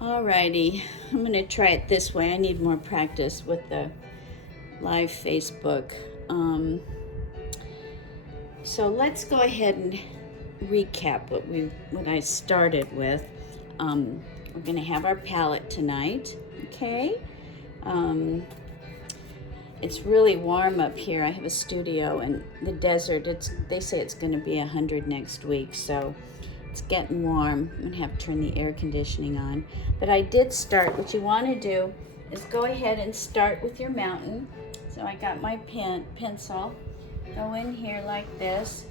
Alrighty, I'm gonna try it this way. I need more practice with the live Facebook. So let's go ahead and recap what I started with. We're gonna have our palette tonight, okay? Um, it's really warm up here. I have a studio in the desert. They say it's gonna be 100 next week, so it's getting warm. I'm gonna have to turn the air conditioning on. But I did start. What you want to do is go ahead and start with your mountain. So I got my pencil. Go in here like this.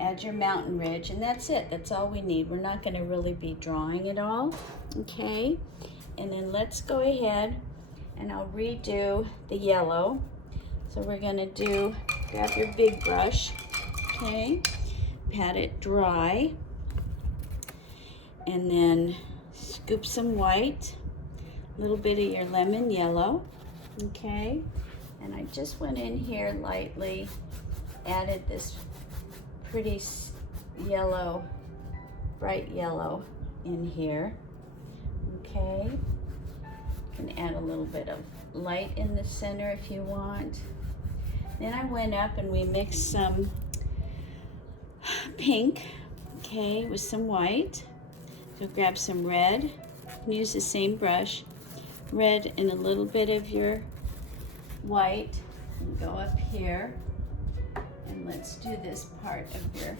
Add your mountain ridge, and that's it. That's all we need. We're not going to really be drawing it all, okay? And then let's go ahead and I'll redo the yellow. So we're going to grab your big brush, okay? Pat it dry. And then scoop some white, a little bit of your lemon yellow, okay? And I just went in here lightly, added this pretty yellow, bright yellow in here, okay? You can add a little bit of light in the center if you want. Then I went up and we mixed some pink, okay, with some white. So grab some red, use the same brush, red and a little bit of your white, and go up here, and let's do this part of your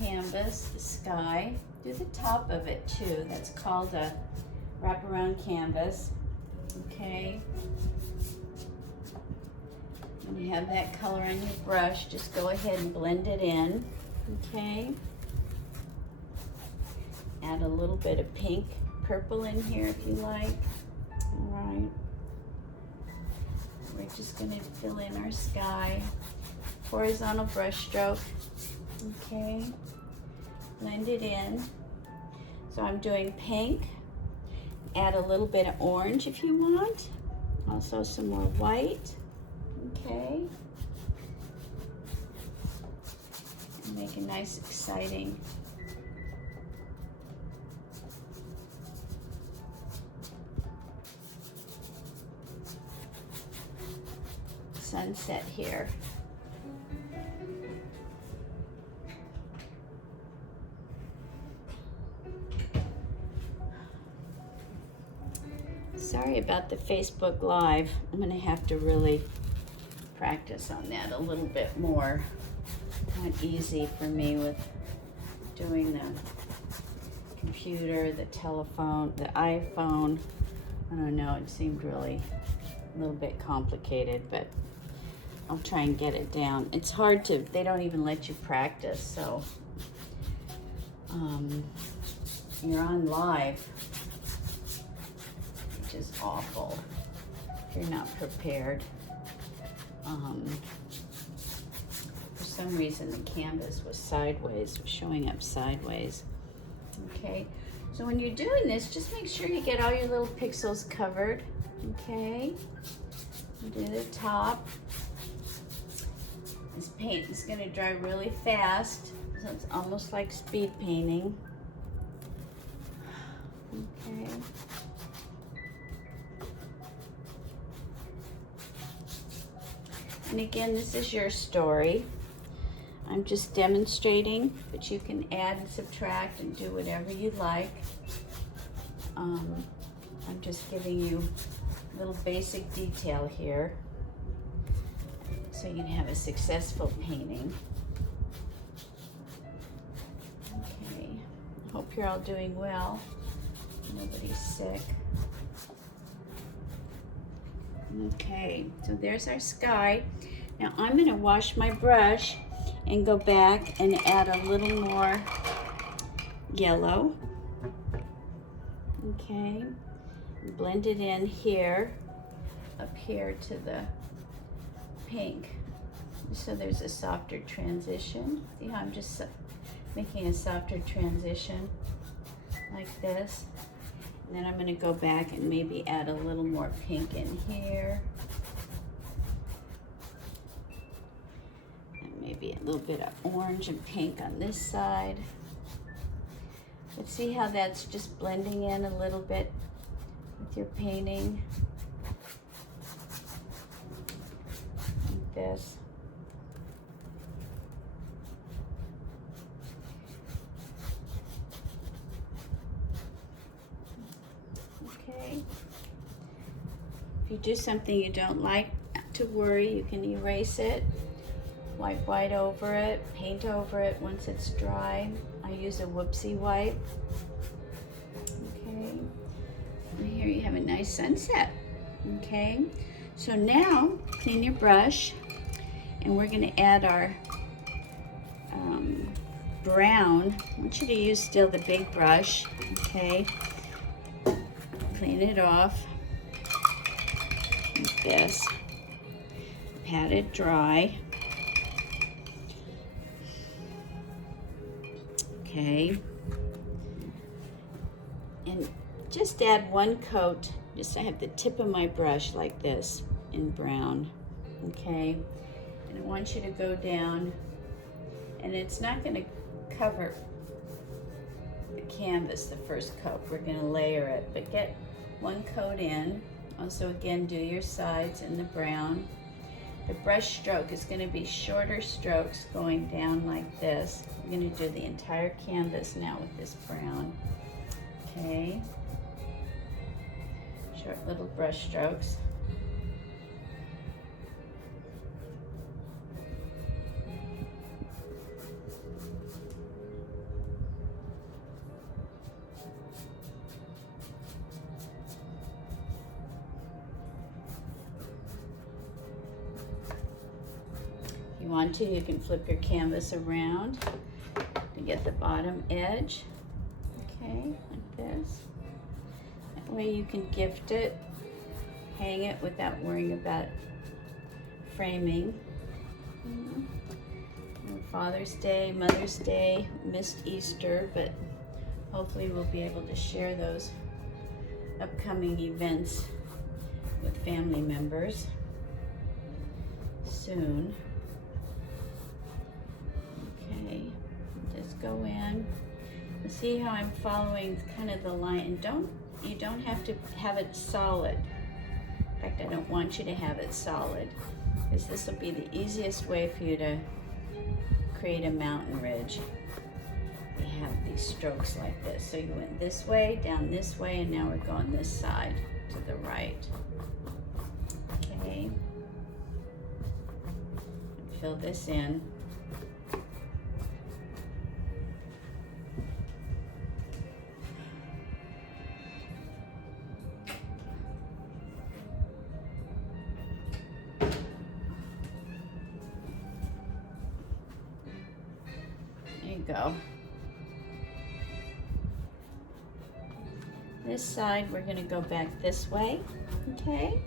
canvas, the sky. Do the top of it too. That's called a wraparound canvas, okay? When you have that color on your brush, just go ahead and blend it in, okay? Add a little bit of pink, purple in here if you like. All right. We're just going to fill in our sky. Horizontal brush stroke. Okay. Blend it in. So I'm doing pink. Add a little bit of orange if you want. Also some more white. Okay. And make a nice, exciting sunset here. Sorry about the Facebook Live. I'm gonna have to really practice on that a little bit more. Not easy for me with doing the computer, the telephone, the iPhone. I don't know, it seemed really a little bit complicated, but I'll try and get it down. It's hard to, they don't even let you practice, so you're on live, which is awful if you're not prepared. For some reason the canvas was sideways, was showing up sideways. Okay, so when you're doing this, just make sure you get all your little pixels covered. Okay, do the top. This paint is going to dry really fast, so it's almost like speed painting. Okay. And again, this is your story. I'm just demonstrating, but you can add and subtract and do whatever you like. I'm just giving you a little basic detail here so you can have a successful painting. Okay, I hope you're all doing well. Nobody's sick. Okay, so there's our sky. Now I'm going to wash my brush and go back and add a little more yellow. Okay, blend it in here, up here to the pink. So there's a softer transition. See how I'm just making a softer transition like this. And then I'm going to go back and maybe add a little more pink in here. And maybe a little bit of orange and pink on this side. But see how that's just blending in a little bit with your painting? Like this. Okay. If you do something you don't like, not to worry, you can erase it. Wipe white over it, paint over it once it's dry. I use a whoopsie wipe. Okay, and here you have a nice sunset. Okay, so now clean your brush, and we're going to add our brown. I want you to use still the big brush. Okay, clean it off like this. Pat it dry. Okay, and just add one coat. Just I have the tip of my brush like this in brown. Okay, and I want you to go down, and it's not going to cover the canvas the first coat. We're going to layer it, but get one coat in. Also, again, do your sides in the brown. The brush stroke is going to be shorter strokes going down like this. We're going to do the entire canvas now with this brown. Okay. Short little brush strokes. If you want to, you can flip your canvas around to get the bottom edge. Okay, like this. That way you can gift it, hang it without worrying about framing. Father's Day, Mother's Day, missed Easter, but hopefully we'll be able to share those upcoming events with family members soon. Okay, just go in. See how I'm following kind of the line, and you don't have to have it solid. In fact, I don't want you to have it solid, because this will be the easiest way for you to create a mountain ridge. You have these strokes like this. So you went this way, down this way, and now we're going this side to the right. Okay. Fill this in. Go. This side we're going to go back this way. Okay,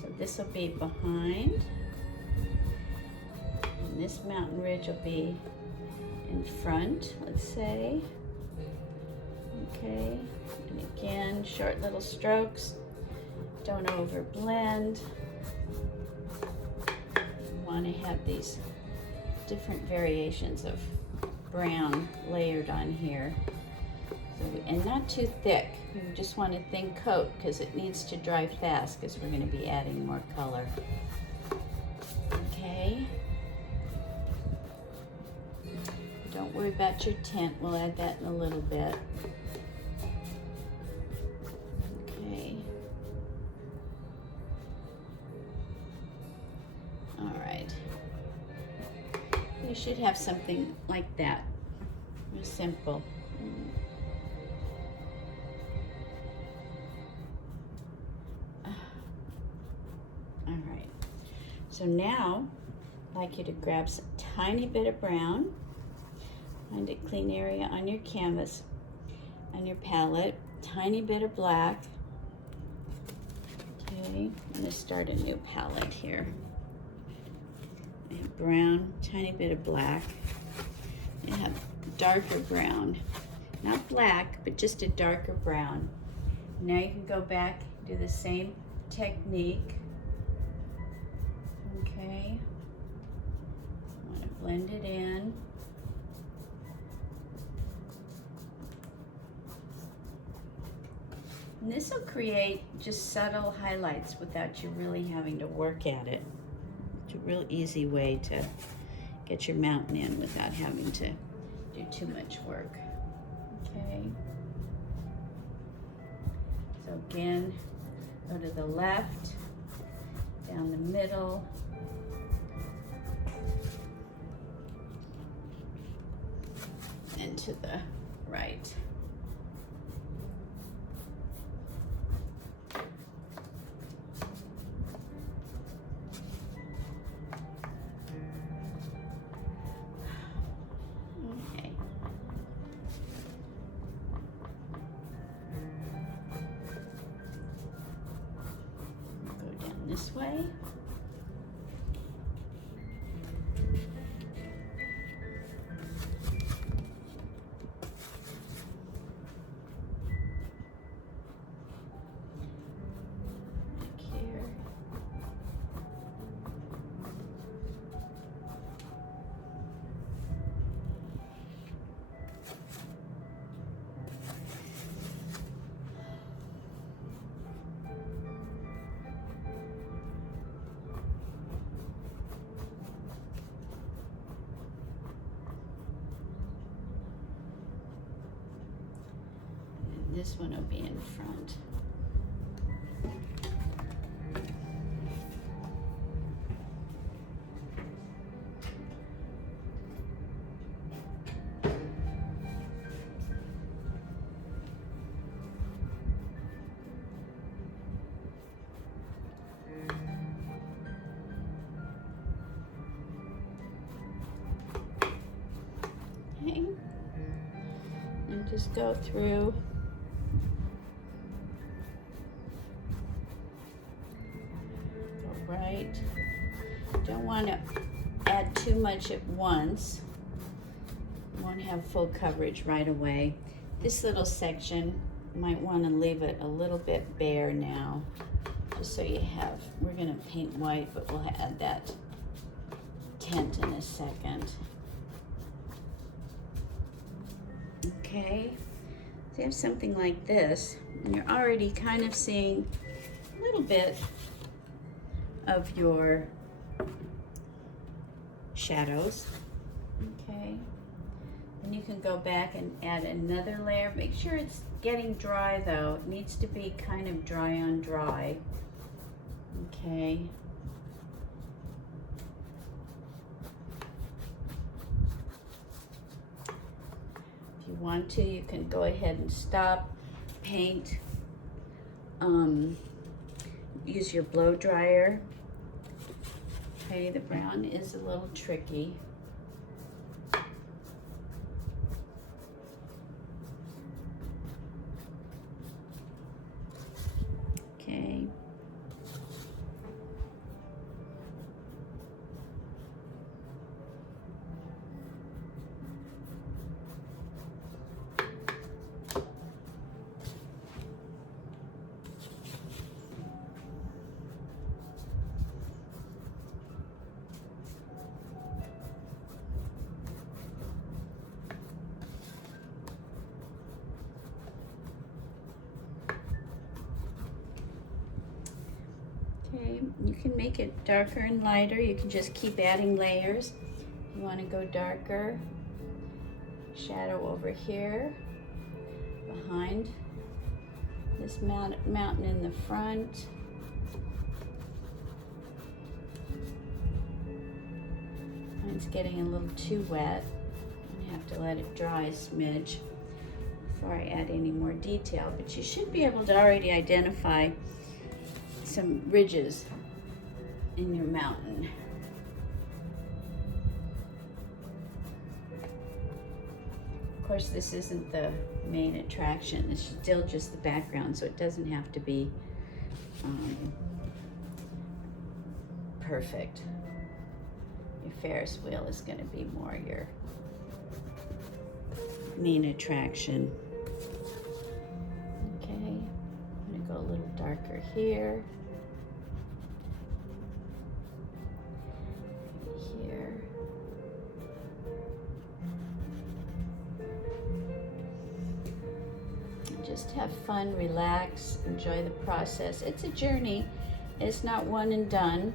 so this will be behind, and this mountain ridge will be in front, let's say. Okay, and again, short little strokes, don't over blend. You want to have these different variations of brown layered on here, and not too thick. You just want a thin coat because it needs to dry fast, because we're going to be adding more color. Okay, don't worry about your tint, we'll add that in a little bit. Okay, all right. You should have something like that. Very simple. All right. So now, I'd like you to grab some tiny bit of brown. Find a clean area on your canvas, on your palette. Tiny bit of black. Okay, I'm going to start a new palette here. Brown, tiny bit of black. I have darker brown, not black, but just a darker brown. Now you can go back, do the same technique. Okay, I want to blend it in. And this will create just subtle highlights without you really having to work at it. It's a real easy way to get your mountain in without having to do too much work. Okay. So again, go to the left, down the middle, and to the right. Okay. Go down this way. This one will be in front. Okay. And just go through. Right. Don't want to add too much at once. You won't have full coverage right away. This little section, you might want to leave it a little bit bare now, just so you have, we're going to paint white, but we'll add that tint in a second. Okay, so you have something like this, and you're already kind of seeing a little bit of your shadows. Okay, and you can go back and add another layer. Make sure it's getting dry though. It needs to be kind of dry on dry. Okay. If you want to, you can go ahead and stop, paint, use your blow dryer. Okay, the brown is a little tricky. Okay. Okay, you can make it darker and lighter. You can just keep adding layers. You want to go darker. Shadow over here, behind this mountain in the front. Mine's getting a little too wet. I have to let it dry a smidge before I add any more detail, but you should be able to already identify some ridges in your mountain. Of course, this isn't the main attraction. It's still just the background, so it doesn't have to be perfect. Your Ferris wheel is going to be more your main attraction. Okay, I'm going to go a little darker here. Here. just have fun, relax, enjoy the process. It's a journey. It's not one and done.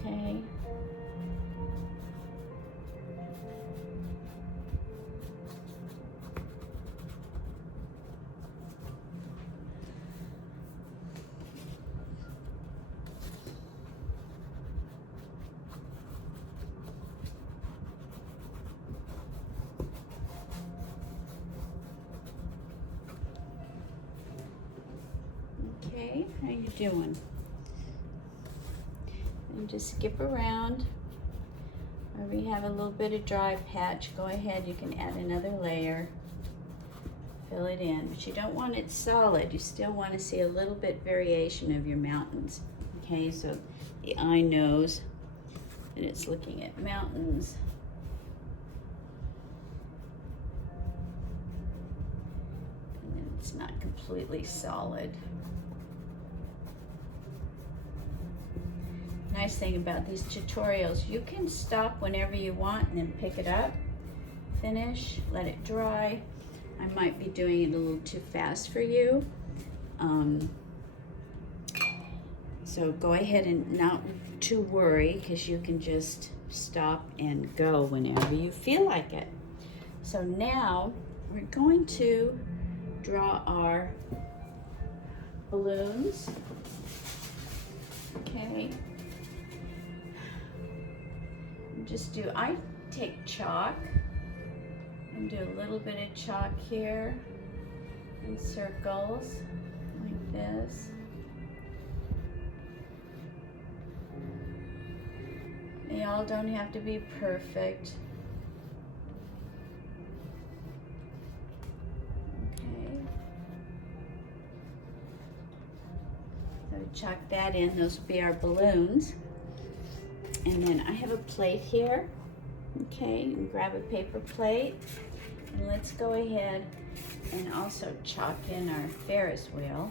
Okay. Okay, how you doing? And just skip around. Wherever you have a little bit of dry patch, go ahead, you can add another layer. Fill it in, but you don't want it solid. You still want to see a little bit variation of your mountains. Okay, so the eye knows that it's looking at mountains. And then it's not completely solid. Nice thing about these tutorials, you can stop whenever you want and then pick it up, finish, let it dry. I might be doing it a little too fast for you. So go ahead and not to worry, because you can just stop and go whenever you feel like it. So now we're going to draw our balloons. Okay. I take chalk and do a little bit of chalk here in circles like this. They all don't have to be perfect. Okay. So chalk that in, those will be our balloons. And then I have a plate here, okay, and grab a paper plate, and let's go ahead and also chalk in our Ferris wheel.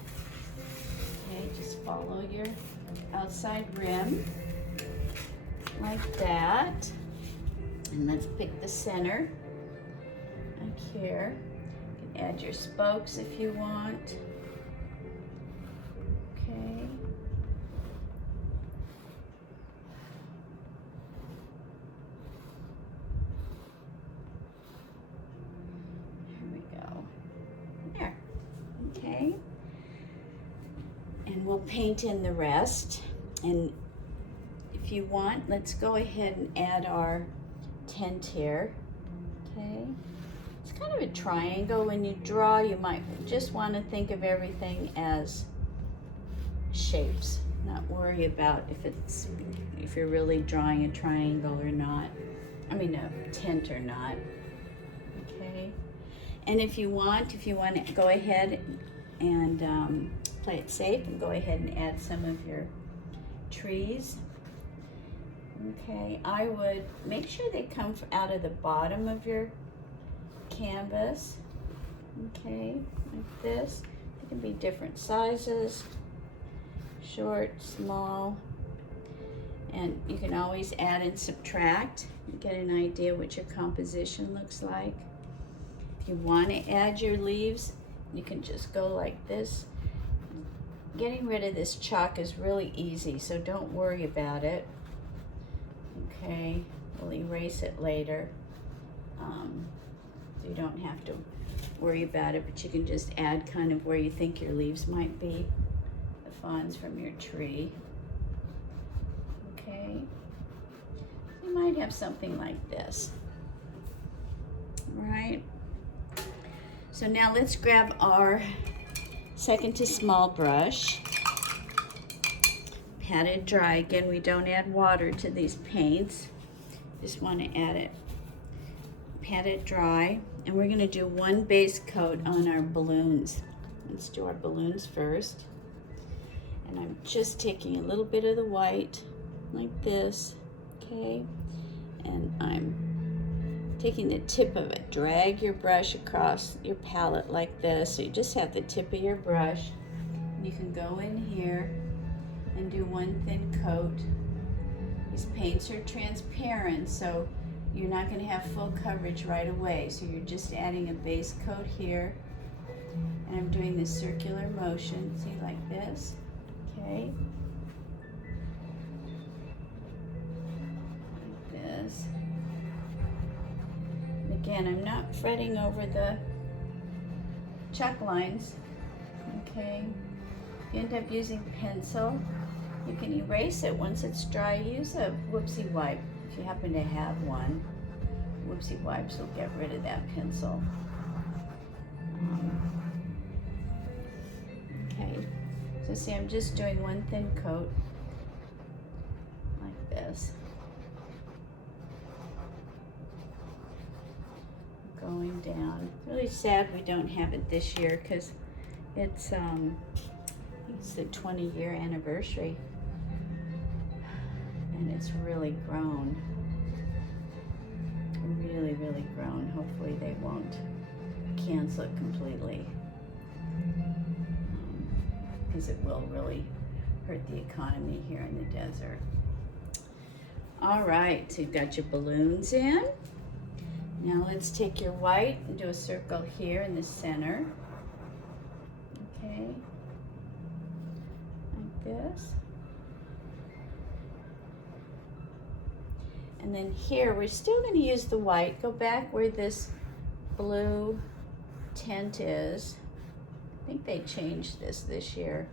Okay, just follow your outside rim, like that. And let's pick the center, like here. You can add your spokes if you want. Okay. Okay, and we'll paint in the rest. And if you want, let's go ahead and add our tent here. Okay, it's kind of a triangle. When you draw, you might just want to think of everything as shapes, not worry about if you're really drawing a triangle or not. I mean a tent or not. Okay. And if you want to go ahead and play it safe and go ahead and add some of your trees. Okay, I would make sure they come out of the bottom of your canvas. Okay, like this. They can be different sizes, short, small, and you can always add and subtract and get an idea what your composition looks like. If you want to add your leaves, you can just go like this. Getting rid of this chalk is really easy, so don't worry about it. Okay, we'll erase it later. So you don't have to worry about it, but you can just add kind of where you think your leaves might be, the fronds from your tree. Okay, you might have something like this. All right. So now let's grab our second to small brush. Pat it dry. Again, we don't add water to these paints. Just want to add it. Pat it dry. And we're going to do one base coat on our balloons. Let's do our balloons first. And I'm just taking a little bit of the white like this. Okay. And I'm taking the tip of it. Drag your brush across your palette like this. So you just have the tip of your brush. You can go in here and do one thin coat. These paints are transparent, so you're not going to have full coverage right away. So you're just adding a base coat here And I'm doing this circular motion, see, like this, okay? Like this. And again, I'm not fretting over the chuck lines, okay? If you end up using pencil, you can erase it once it's dry. Use a whoopsie wipe if you happen to have one. Whoopsie wipes will get rid of that pencil. Okay, so see, I'm just doing one thin coat like this. Going down. Really sad we don't have it this year because it's I think it's the 20-year anniversary, and it's really grown. Really grown. Hopefully they won't cancel it completely, because it will really hurt the economy here in the desert. All right, so you've got your balloons in. Now let's take your white and do a circle here in the center. Okay, like this. And then here, we're still going to use the white. Go back where this blue tint is. I think they changed this year.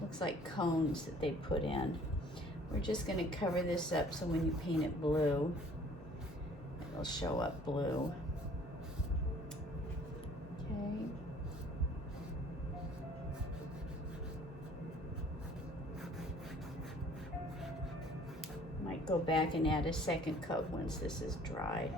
Looks like cones that they put in. We're just going to cover this up so when you paint it blue, it'll show up blue. Okay. Might go back and add a second coat once this is dry.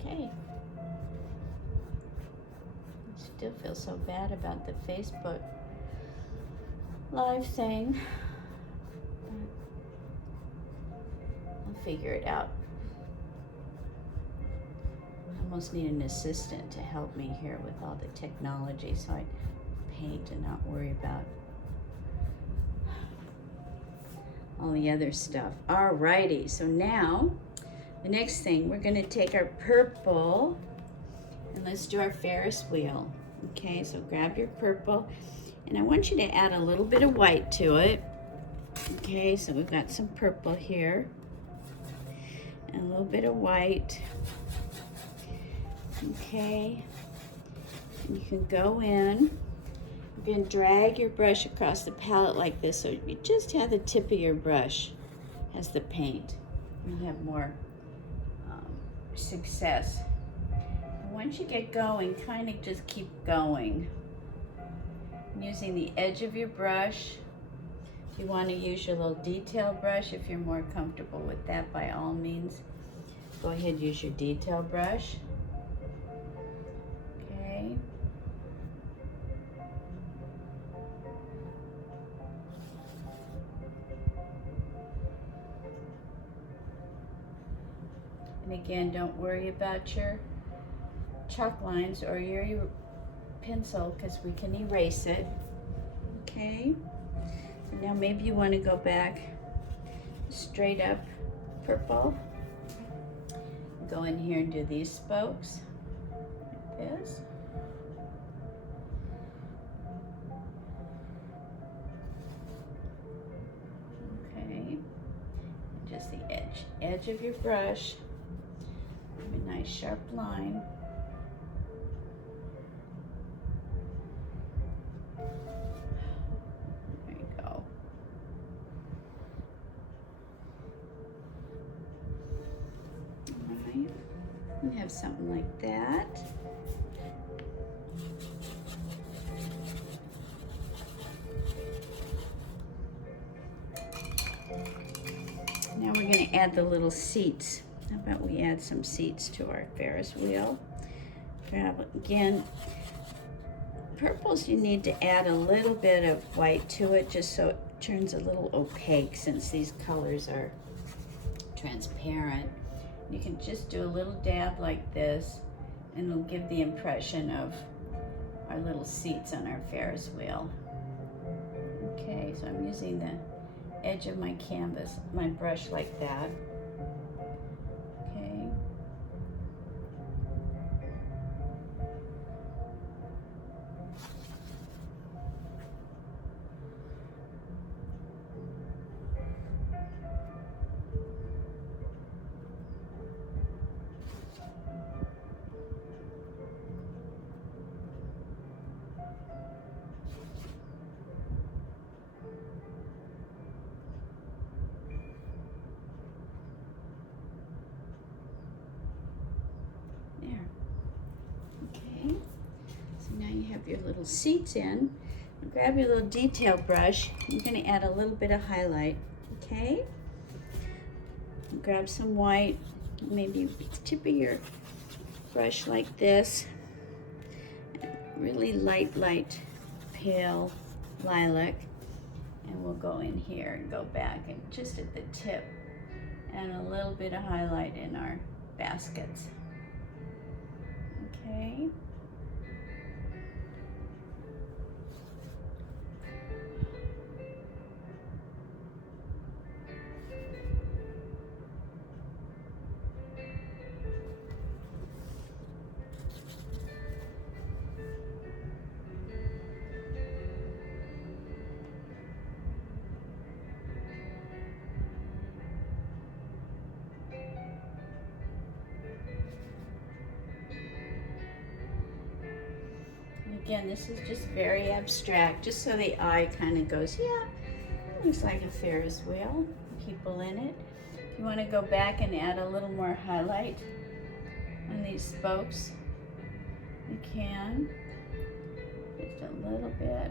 Okay. I still feel so bad about the Facebook Live thing. I'll figure it out. I almost need an assistant to help me here with all the technology so I paint and not worry about all the other stuff. Alrighty, so now the next thing, we're gonna take our purple and let's do our Ferris wheel. Okay, so grab your purple and I want you to add a little bit of white to it. Okay, so we've got some purple here and a little bit of white. Okay, and you can go in, you can drag your brush across the palette like this so you just have the tip of your brush as the paint. You have more success. And once you get going, kind of just keep going. Using the edge of your brush. If you want to use your little detail brush, if you're more comfortable with that, by all means, go ahead and use your detail brush. And again, don't worry about your chalk lines or your pencil because we can erase it. Okay, so now maybe you want to go back straight up purple. Go in here and do these spokes like this. Okay, just the edge of your brush. A nice sharp line. There you go. All right, we have something like that. Now we're going to add the little seats. How about we add some seats to our Ferris wheel? Grab, again, purples you need to add a little bit of white to it just so it turns a little opaque since these colors are transparent. You can just do a little dab like this and it'll give the impression of our little seats on our Ferris wheel. I'm using the edge of my canvas, my brush like that. Okay. There. Okay. So now you have your little seats in. Grab your little detail brush. You're going to add a little bit of highlight. Okay. Grab some white. Maybe tip of your brush like this. Really light pale lilac. And we'll go in here and go back and just at the tip and a little bit of highlight in our baskets. Okay. Again, this is just very abstract, just so the eye kind of goes, yeah, that looks like a Ferris wheel, people in it. If you want to go back and add a little more highlight on these spokes, you can, just a little bit.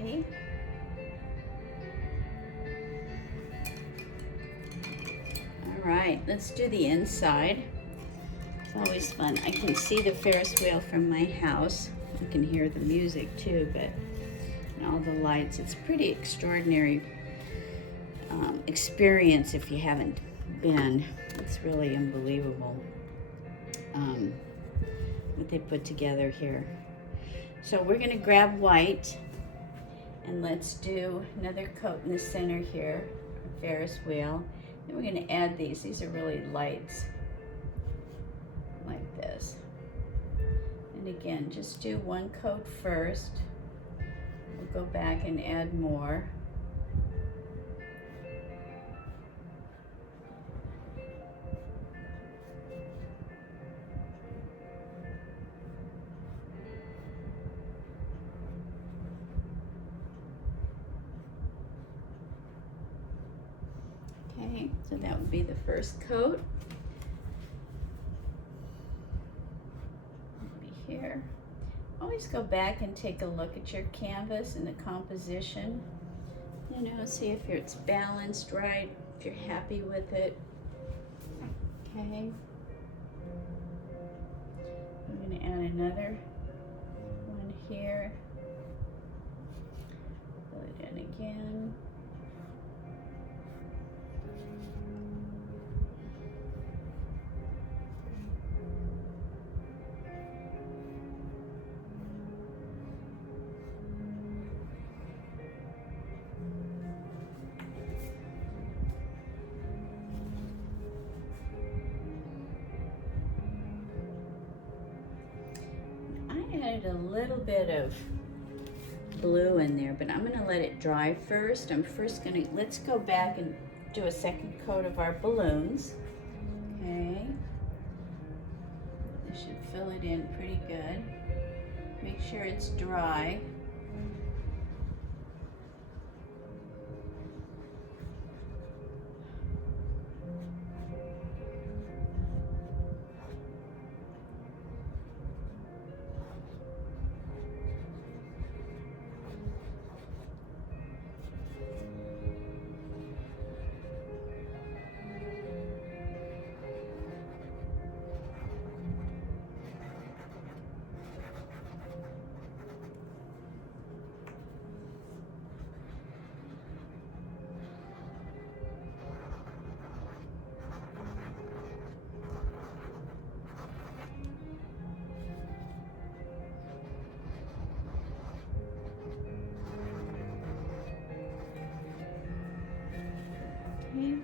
Okay. All right, let's do the inside. It's always fun. I can see the Ferris wheel from my house. I can hear the music too, but and all the lights. It's pretty extraordinary experience if you haven't been. It's really unbelievable what they put together here. So we're going to grab white and let's do another coat in the center here, a Ferris wheel. Then we're going to add these. These are really lights, like this. And again, just do one coat first. We'll go back and add more. Okay, so that would be the first coat. Maybe here. Always go back and take a look at your canvas and the composition. You know, see if it's balanced right, if you're happy with it. Okay. I'm going to add another one here. Fill it in again. Added a little bit of blue in there, but I'm going to let it dry first. Let's go back and do a second coat of our balloons. Okay. This should fill it in pretty good. Make sure it's dry.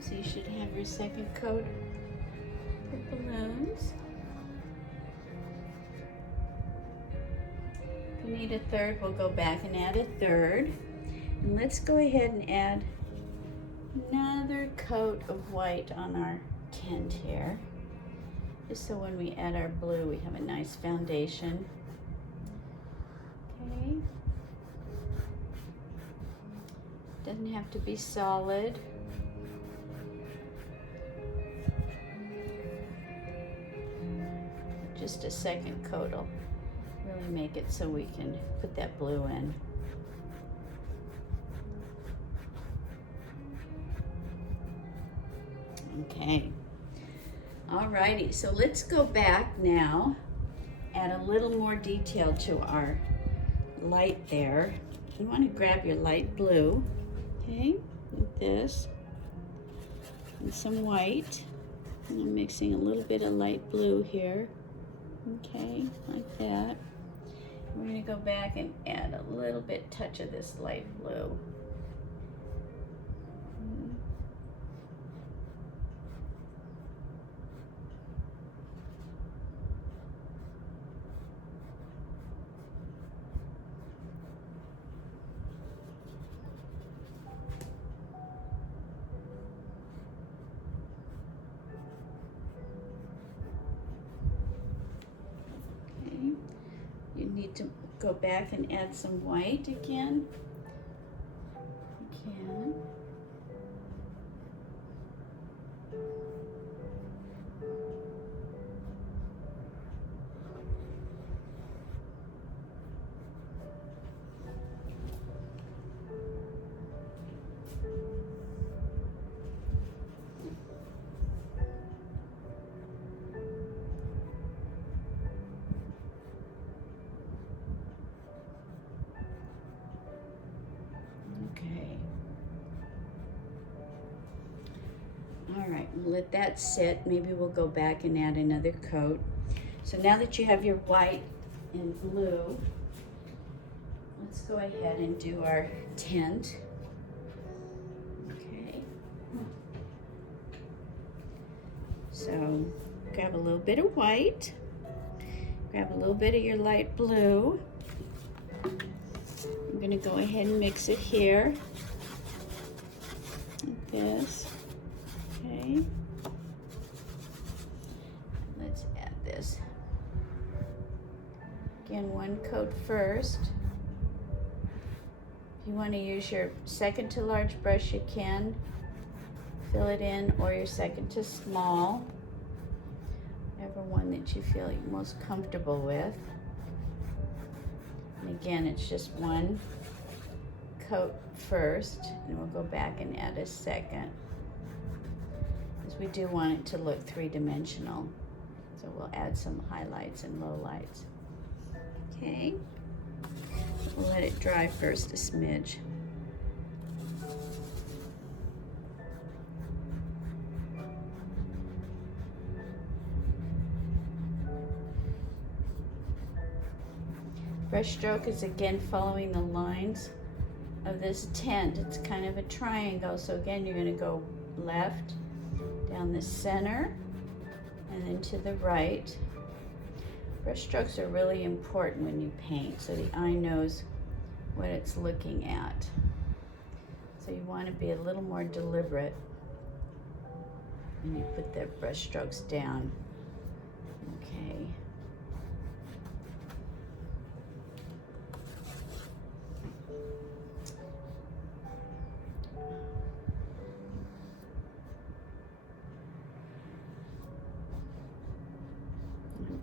So you should have your second coat of balloons. If you need a third, we'll go back and add a third. And let's go ahead and add another coat of white on our tent here. Just so when we add our blue, we have a nice foundation. Okay. Doesn't have to be solid. Just a second coat will really make it so we can put that blue in. Okay. Alrighty, so let's go back now, add a little more detail to our light there. You want to grab your light blue, okay, like this, and some white. And I'm mixing a little bit of light blue here, okay, like that. We're going to go back and add a little bit touch of this light blue. You need to go back and add some white again. You can. All right, we'll let that sit. Maybe we'll go back and add another coat. So now that you have your white and blue, let's go ahead and do our tent. Okay. So grab a little bit of white, grab a little bit of your light blue. I'm gonna go ahead and mix it here, like this. Okay. Let's add this. Again, one coat first. If you want to use your second to large brush, you can fill it in, or your second to small, whatever one that you feel you're most comfortable with. And again, it's just one coat first, and we'll go back and add a second, because we do want it to look three-dimensional. So we'll add some highlights and lowlights. Okay, we'll let it dry first a smidge. Brush stroke is again following the lines of this tent. It's kind of a triangle, so again you're going to go left, down the center, and then to the right. Brush strokes are really important when you paint, so the eye knows what it's looking at. So you want to be a little more deliberate when you put the brush strokes down. Okay.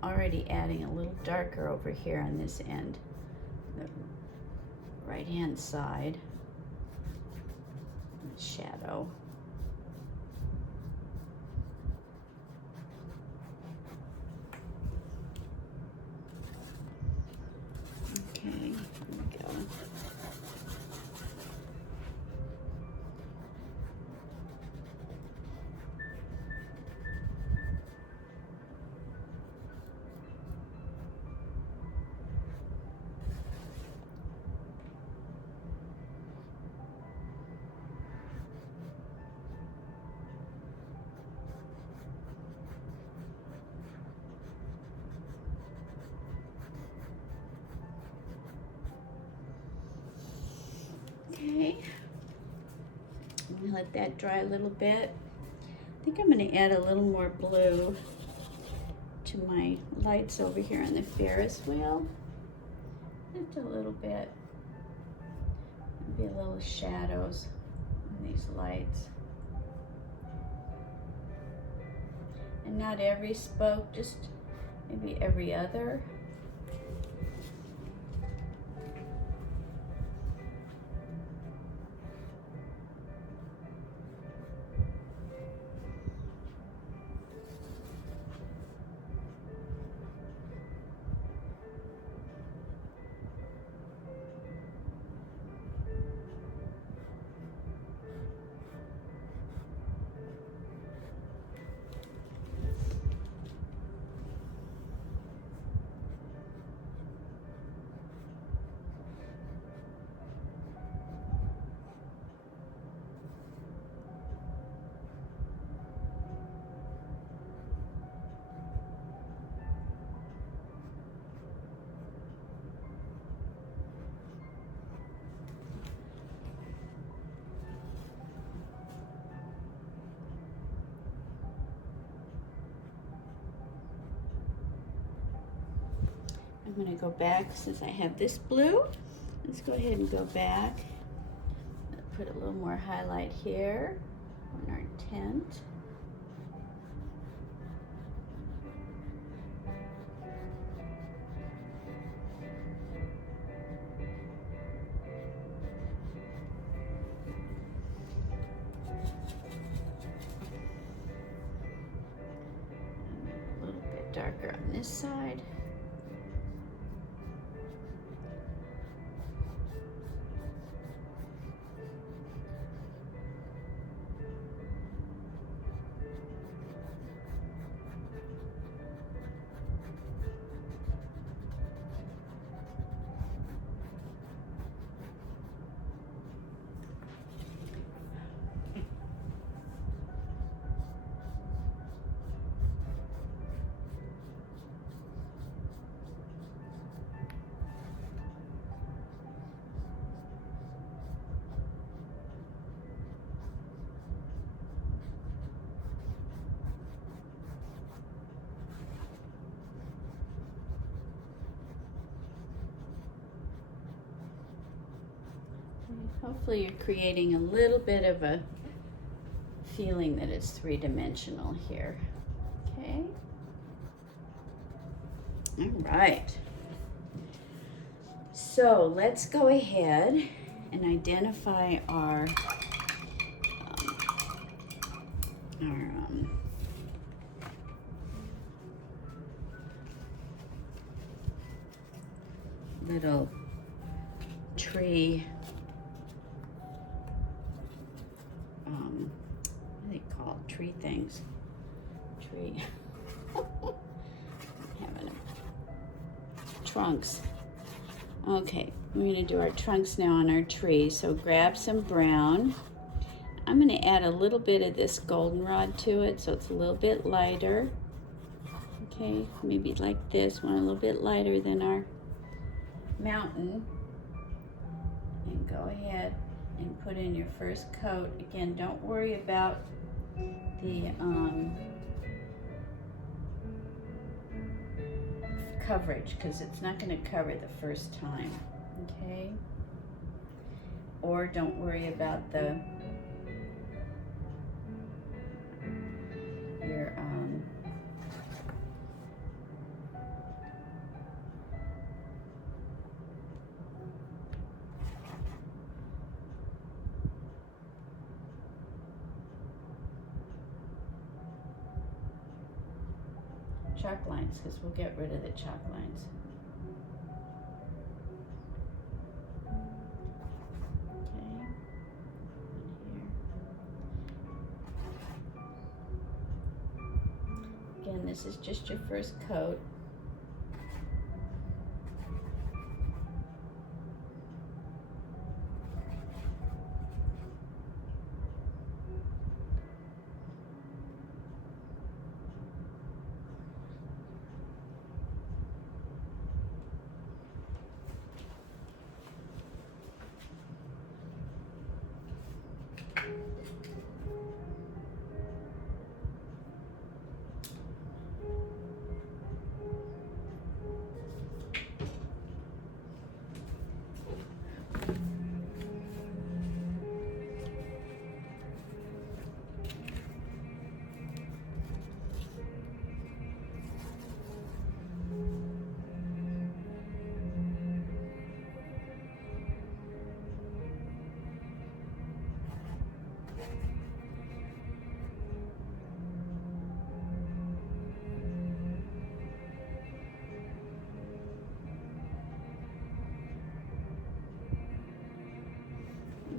Already adding a little darker over here on this end, the right hand side, shadow. Okay, here we go. let that dry a little bit. I think I'm going to add a little more blue to my lights over here on the Ferris wheel. Just a little bit. Maybe a little shadows on these lights. And not every spoke, just maybe every other. I'm going to go back since I have this blue. Let's go ahead and go back. Put a little more highlight here on our tent. A little bit darker on this side. Hopefully you're creating a little bit of a feeling that it's three-dimensional here. Okay. All right. So let's go ahead and identify our little tree. What do they call tree things? Tree. Having trunks. Okay, we're going to do our trunks now on our tree. So grab some brown. I'm going to add a little bit of this goldenrod to it so it's a little bit lighter. Okay, maybe like this one, a little bit lighter than our mountain. And go ahead and put in your first coat. Again, don't worry about the coverage because it's not going to cover the first time, okay? Or don't worry about your chalk lines, because we'll get rid of the chalk lines. Okay, here. Again, this is just your first coat.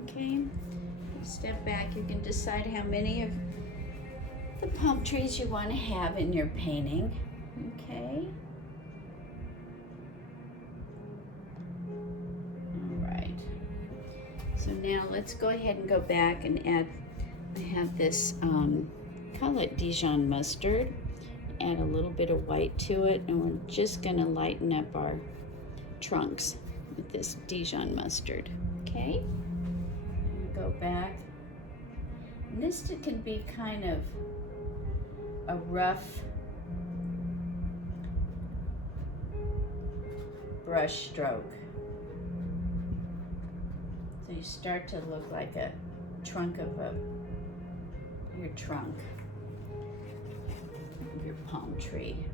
Okay, step back. You can decide how many of the palm trees you want to have in your painting. Okay. All right. So now let's go ahead and go back and add, I have this, call it Dijon mustard. Add a little bit of white to it, and we're just gonna lighten up our trunks with this Dijon mustard, okay? Go back. And this can be kind of a rough brush stroke. So you start to look like a trunk of your trunk of your palm tree.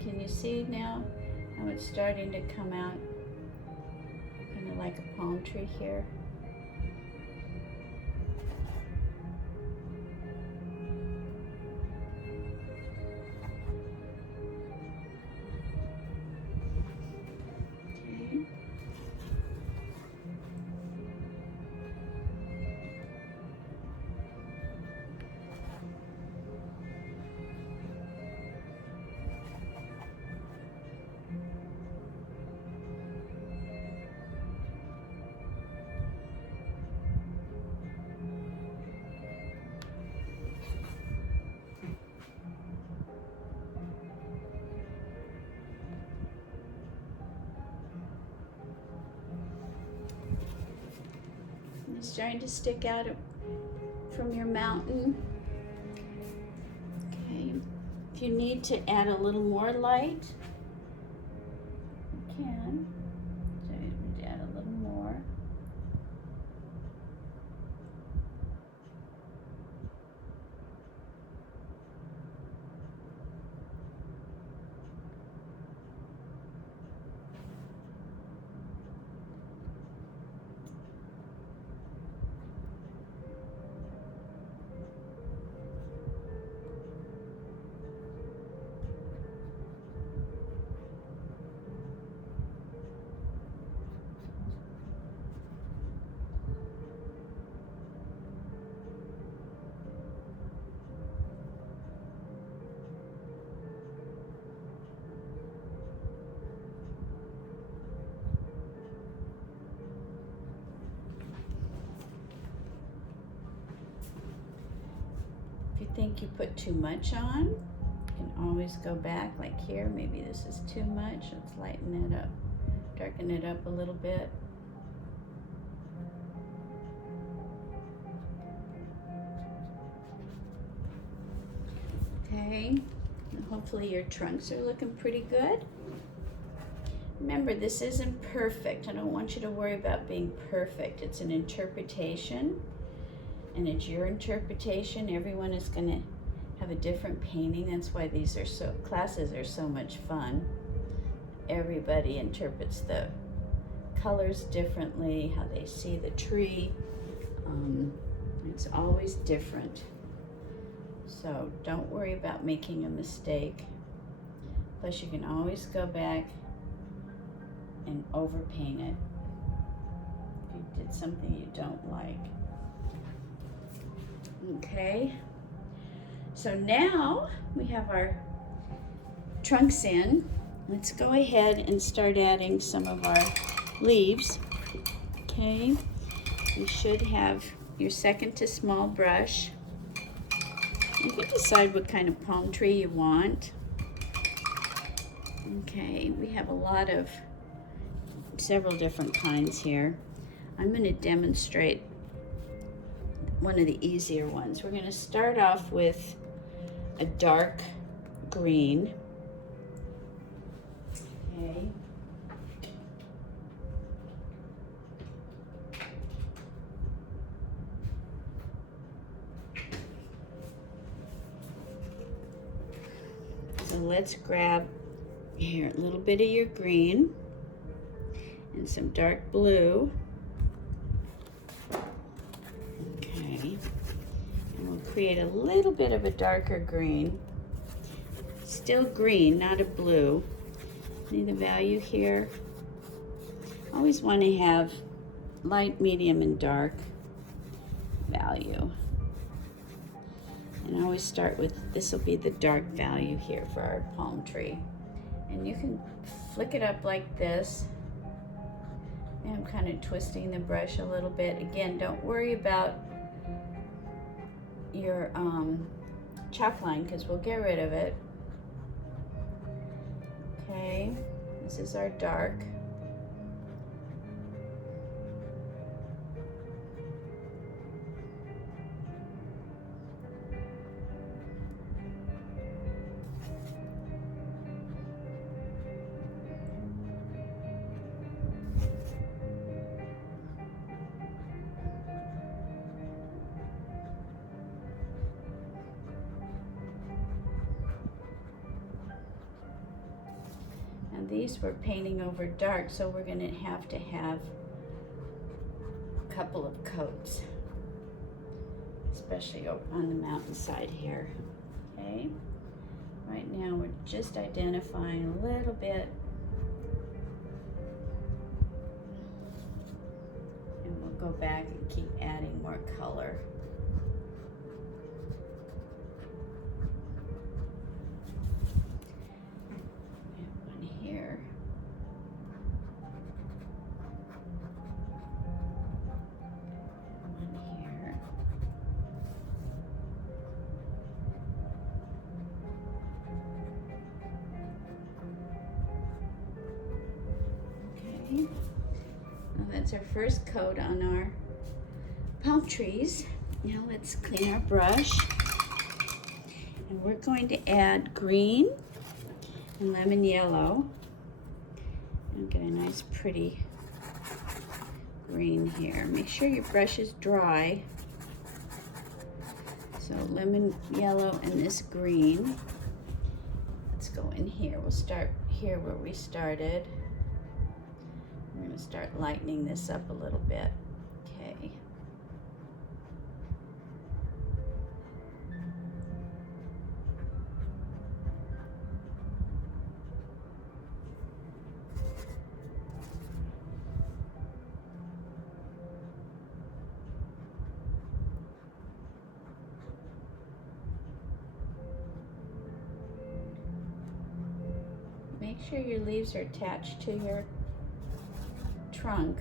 Can you see now how it's starting to come out kind of like a palm tree here? Okay. It's starting to stick out from your mountain. Okay. If you need to add a little more light, you can. So you add a little more. If you think you put too much on, you can always go back, like here, maybe this is too much. Let's lighten it up, darken it up a little bit. Okay, and hopefully your trunks are looking pretty good. Remember, this isn't perfect. I don't want you to worry about being perfect. It's an interpretation. And it's your interpretation. Everyone is going to have a different painting. That's why these are classes are so much fun. Everybody interprets the colors differently, how they see the tree. It's always different. So don't worry about making a mistake. Plus you can always go back and overpaint it if you did something you don't like. Okay, so now we have our trunks in. Let's go ahead and start adding some of our leaves. Okay, You should have your second to small brush. You can decide what kind of palm tree you want. Okay, we have several different kinds here. I'm going to demonstrate one of the easier ones. We're going to start off with a dark green. Okay. So let's grab here a little bit of your green and some dark blue. Okay. And we'll create a little bit of a darker green. Still green, not a blue. See the value here? Always want to have light, medium, and dark value. And I always start with, this will be the dark value here for our palm tree. And you can flick it up like this. And I'm kind of twisting the brush a little bit. Again, don't worry about your chalk line because we'll get rid of it. Okay, this is our dark. And these we're painting over dark, so we're going to have a couple of coats, especially on the mountainside here. Okay, right now we're just identifying a little bit, and we'll go back and keep adding more color. Well, that's our first coat on our palm trees. Now let's clean our brush. And we're going to add green and lemon yellow. And get a nice pretty green here. Make sure your brush is dry. So lemon yellow and this green. Let's go in here. We'll start here where we started. We're going to start lightening this up a little bit. Okay. Make sure your leaves are attached to your trunk.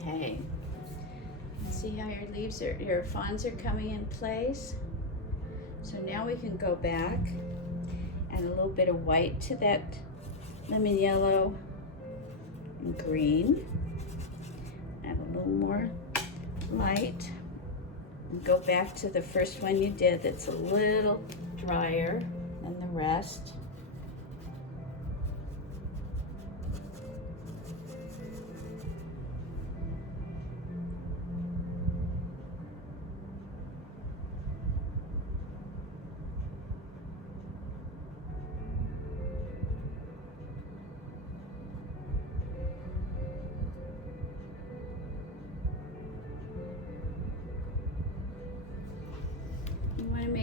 Okay, see how your leaves are, your fronds are coming in place? So now we can go back, add a little bit of white to that lemon yellow and green. Add a little more light. And go back to the first one you did that's a little drier than the rest.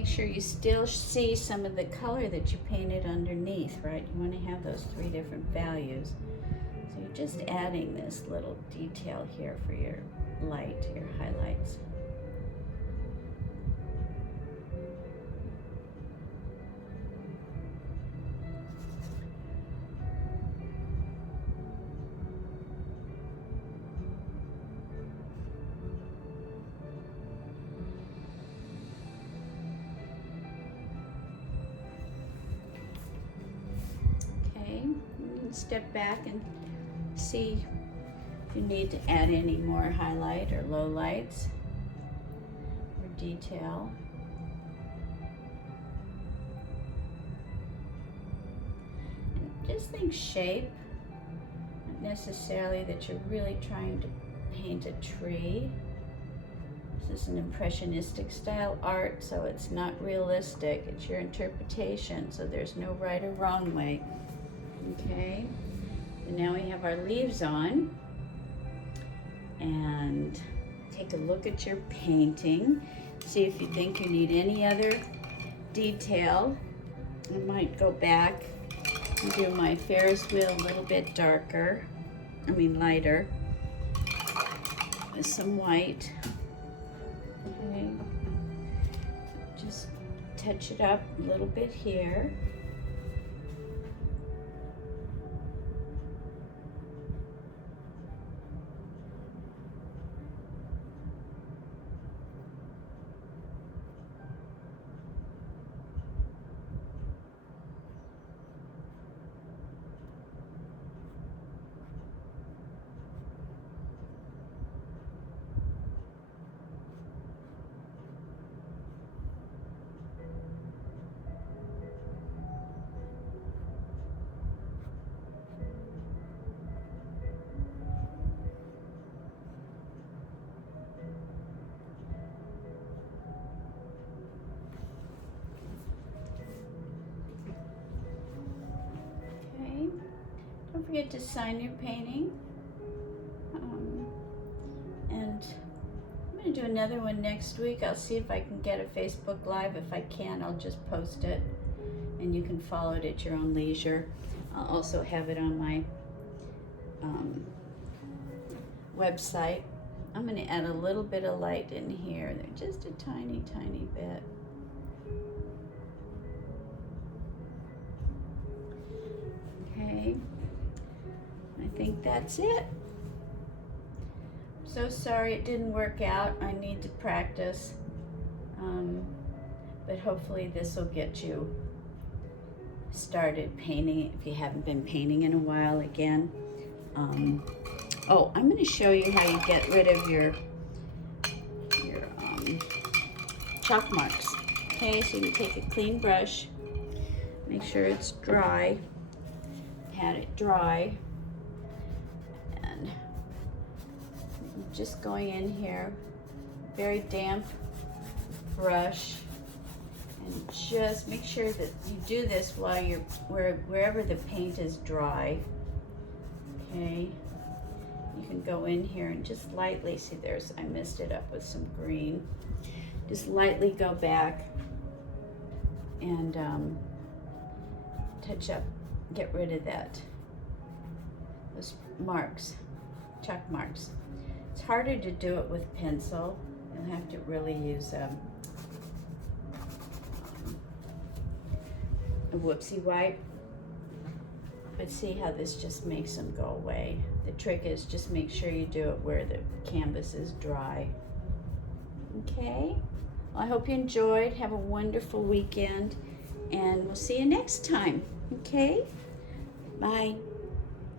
make sure you still see some of the color that you painted underneath, right? You want to have those 3 different values. So you're just adding this little detail here for your light, your highlights. Step back and see if you need to add any more highlight or low lights or detail. And just think shape, not necessarily that you're really trying to paint a tree. This is an impressionistic style art, so it's not realistic. It's your interpretation, so there's no right or wrong way. Okay, and now we have our leaves on, and take a look at your painting. See if you think you need any other detail. I might go back and do my Ferris wheel a little bit lighter, with some white. Okay, just touch it up a little bit here. Don't forget to sign your painting. And I'm going to do another one next week. I'll see if I can get a Facebook Live. If I can, I'll just post it, and you can follow it at your own leisure. I'll also have it on my website. I'm going to add a little bit of light in here, just a tiny, tiny bit. Okay. I think that's it. So sorry it didn't work out. I need to practice. But hopefully this will get you started painting if you haven't been painting in a while again. Oh, I'm going to show you how you get rid of your chalk marks. Okay, so you can take a clean brush, make sure it's dry, pat it dry, and just going in here, very damp brush, and just make sure that you do this while you're wherever the paint is dry. Okay, you can go in here and just lightly, see I messed it up with some green. Just lightly go back and touch up, get rid of those marks, chalk marks. It's harder to do it with pencil. You'll have to really use a whoopsie wipe. But see how this just makes them go away. The trick is just make sure you do it where the canvas is dry. Okay, well, I hope you enjoyed. Have a wonderful weekend, and we'll see you next time. Okay, bye.